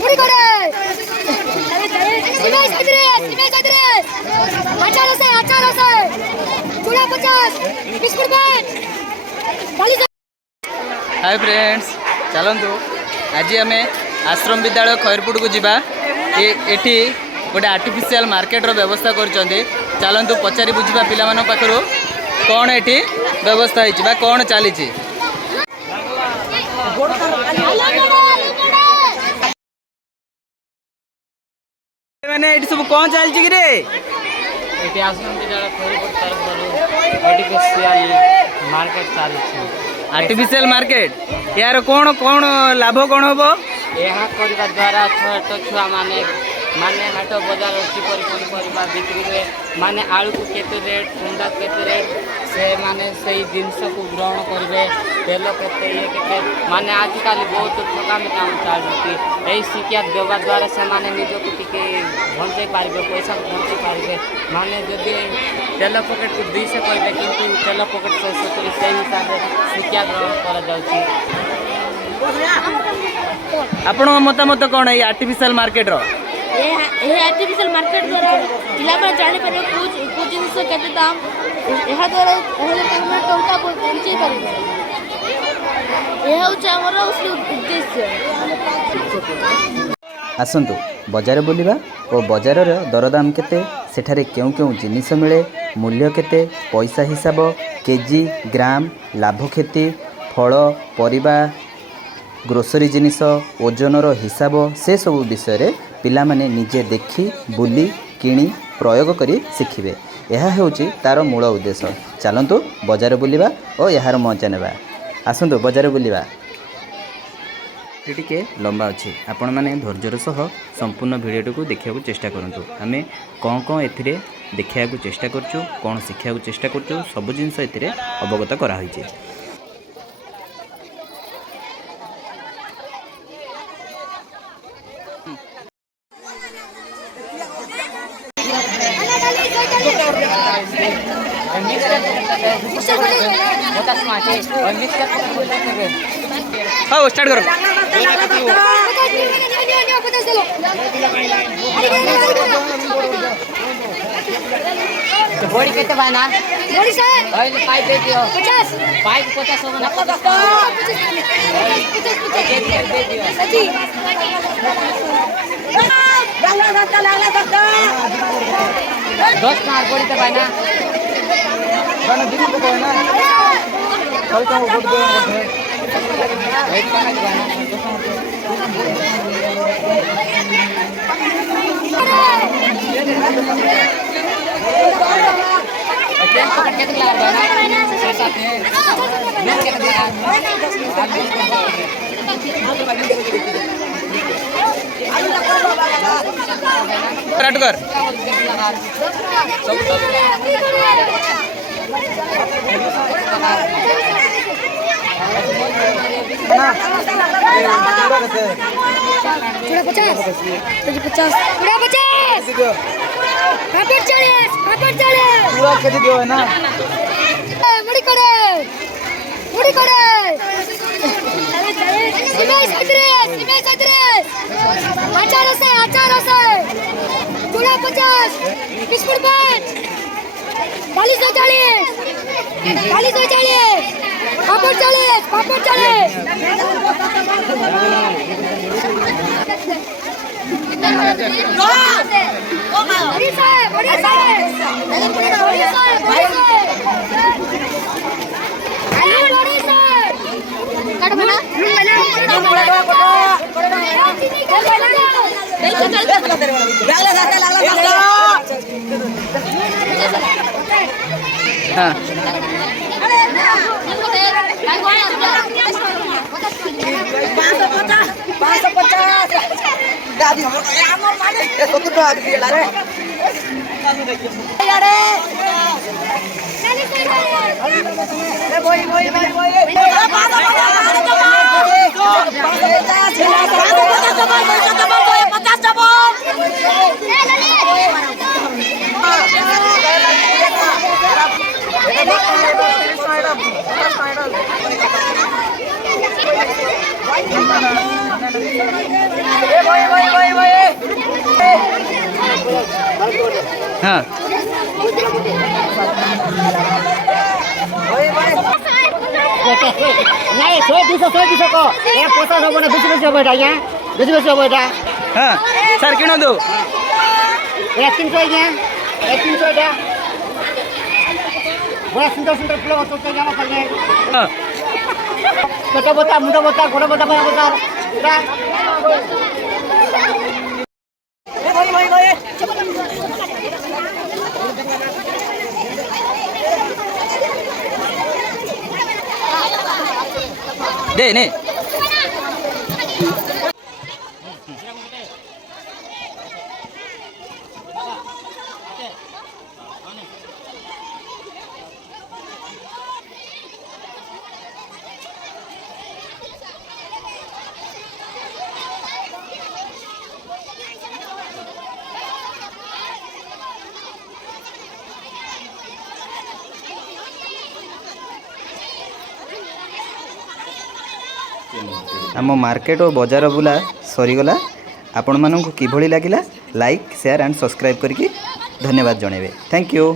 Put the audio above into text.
मुड़ी करे cement side अचार से चूड़ा 50 बिस्कुट बन हाय फ्रेंड्स चलतु आज आम आश्रम विद्यालय खैरपुट को जीवा एठी गोटे आर्टिफिशियल मार्केट रो व्यवस्था करछन्ते चलतु पचारि बुझिबा पिला मानो पाखरो कौन एठी व्यवस्था है कौन चली मैंने ये सब कौन चलती कि एटी आश्रम विद्यालय खैरपुट तरफ आर्टिफिशियल मार्केट चलती आर्टिफिशियल मार्केट यार कौन कौन लाभ कौन हम यह करने द्वारा छोट छुआ माने माने हाट बजार किपर पनीपरिया बिक्री हुए माने आलू को केते रेट कुंडा केते रेट से माने सही जिनस को ग्रहण करेंगे तेल केते ये केते माने आजकल बहुत ठकामी काम चलती यही शिक्षा देवा द्वारा से माने निजक टिके बंचे पारे पैसा बंचे पारे माने जदि तेल पकेट को 200 कहे कि तेल पकेट 170 से हिसाब से शिक्षा ग्रहण कर मतामत कौन है आर्टिफिशियल मार्केट रो ये आर्टिफिशियल मार्केट द्वारा पिला जानी पारे कुछ जिनस केते दाम यह द्वारा टंका पहुंचे पारे यह होचे हमर उद्देश्य आसंतु बजार बुलिबा और बजार दरदाम केते सेठारे क्यों क्यों जिनिस मिले मूल्य केते पैसा हिसाब केजी ग्राम लाभ क्षति फल परिबा ग्रोसरी जिनिस ओजनर हिसाब से सब विषय पिला माने निजे देखी बुली किणी प्रयोग करी शिखिबे यह होची तार मूल उद्देश्य चलतु बजार बुलिबा और यार मजा नेबा आसंतु बजार बुलिबा टिके लंबा अच्छी आपण मैंने धैर्यर सह संपूर्ण भिडियो को देखा चेष्टा करूँ आम कौन कौन ए देखा चेष्टा करूँ कौन शिखा चेष्टा करूँ सब जिनस ए अवगत कराई हाँ स्टार्ट करो बॉडी केते बाना बड़ी से ऑयल पाइप दे दियो 50 पाइप 50 हो ना 50 दे दियो सची लागला 10 मार बॉडी ते बाना गाना दिन को ना कल का वोट दे एक का बाना केन पकड़ के ला बाना साथ में मैं के दिया स्टार्ट कर चूड़ा 50 तुझे 50 चूड़ा 50 पापड़ 40 पूरा केजी दियो है ना मुड़ी करे सिमेंट साइड अचार से चूड़ा 50 बिस्कुट बन 40 पापड़ 40 हाँ Voy. हाँ नहीं 100 200 को ये 50 हो ना बेसी हो बेटा यहाँ बेसी हो बेटा हाँ सर किण दो ये 300 यहाँ ये 300 टा बड़ा सुंदर सुंदर फूल होते हैं यहाँ पर हाँ पेट बता मुंड बता गोड़ बता बता दे ने आम मार्केट और बजार बुला सरीगला आपण मानू किभली लगिला लाइक शेयर एंड सब्सक्राइब करके धन्यवाद जणेबे थैंक यू।